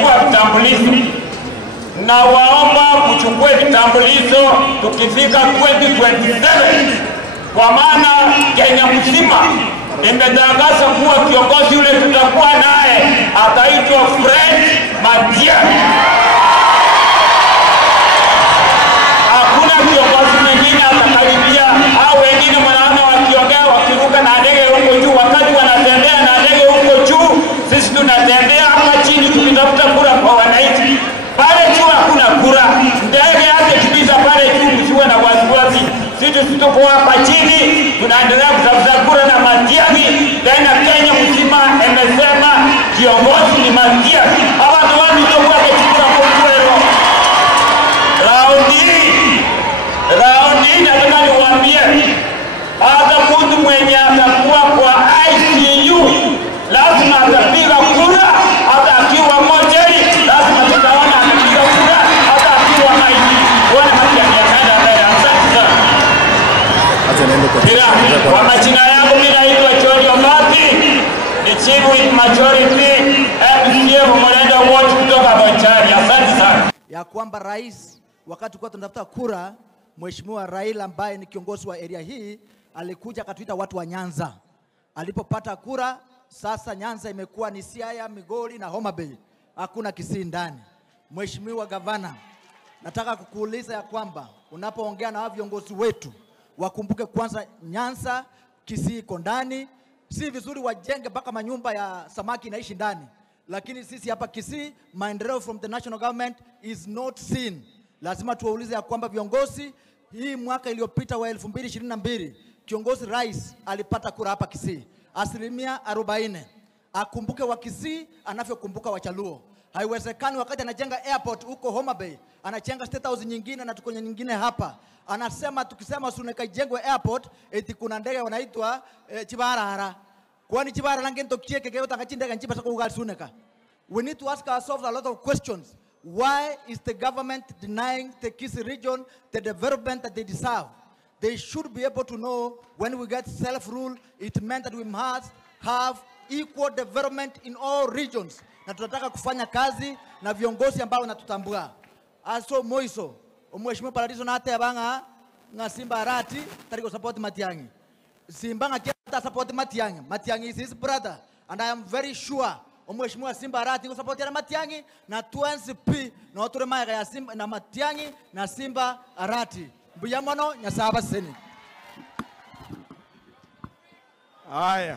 hawajachukua vitambulisho. Na waomba kuchukua vitambulisho tukifika 2027, kwa maana Kenya mzima imetangaza kuwa kiongozi yule tutakuwa naye ataitwa Fred Matiang'i. Hakuna kiongozi mwingine atakaribia au wengine mnaona wakiongea wakiruka na ndege huko juu. Wakati wanatembea na ndege huko juu, sisi tunatembea hapa chini tukitafuta kura kwa wananchi. Pale juu hakuna kura, ndege yake kipita pale juu, msiwe na wasiwasi. Sisi tuko hapa chini tunaendelea kutafuta kura na Matiang'i. Tena Kenya mzima imesema kiongozi ni Matiang'i. Hawa ndio watu ndio wamechukua kura. Raundi nataka niwaambie, hata mtu mwenye atakuwa kwa ICU lazima atapiga kura, hata akiwa mojeri lazima tutaona atapiga kura, hata akiwa ICU. Wana haki ya kwenda mbele. Asante sana. Kwa majina yangu mimi naitwa George Omati, ni chief with majority MCA Murenda Ward kutoka Bonchari. Asante sana. Ya kwamba rais wakati kwa tunatafuta kura, Mheshimiwa Raila ambaye ni kiongozi wa area hii alikuja akatuita watu wa Nyanza. Alipopata kura, sasa Nyanza imekuwa ni Siaya, Migori na Homa Bay. Hakuna Kisii ndani. Mheshimiwa Gavana, nataka kukuuliza ya kwamba unapoongea na viongozi wetu wakumbuke kwanza Nyanza, Kisii iko ndani. Si vizuri wajenge mpaka manyumba ya samaki inaishi ndani. Lakini sisi hapa Kisii, maendeleo from the national government is not seen. Lazima tuwaulize ya kwamba viongozi, hii mwaka iliyopita wa 2022 kiongozi rais alipata kura hapa Kisii 40%. Akumbuke wa Kisii anavyokumbuka wa Chaluo. Haiwezekani wakati anajenga airport huko Homa Bay, anajenga state house nyingine na tuko nyingine hapa. Anasema tukisema Suneka ijengwe airport eti kuna ndege wanaitwa Chibarara. Kwani Chibarara ngento kieke keo takachindega nchipa sako ugali Suneka. We need to ask ourselves a lot of questions. Why is the government denying the Kisii region the development that they deserve? They should be able to know when we get self-rule, it meant that we must have equal development in all regions. Na tunataka kufanya kazi na viongozi ambao wanatutambua. Aso Moiso, Mheshimiwa Paradiso na hata banga nga Simba Arati tariko support Matiang'i. Simba nga kia support Matiang'i. Matiang'i is his brother, and I am very sure Mheshimiwa Simba Arati ko support ya Matiang'i na 2NCP na otore maya ya Simba na Matiang'i na Simba Arati. Mbuyamono nyasaba seni. Haya.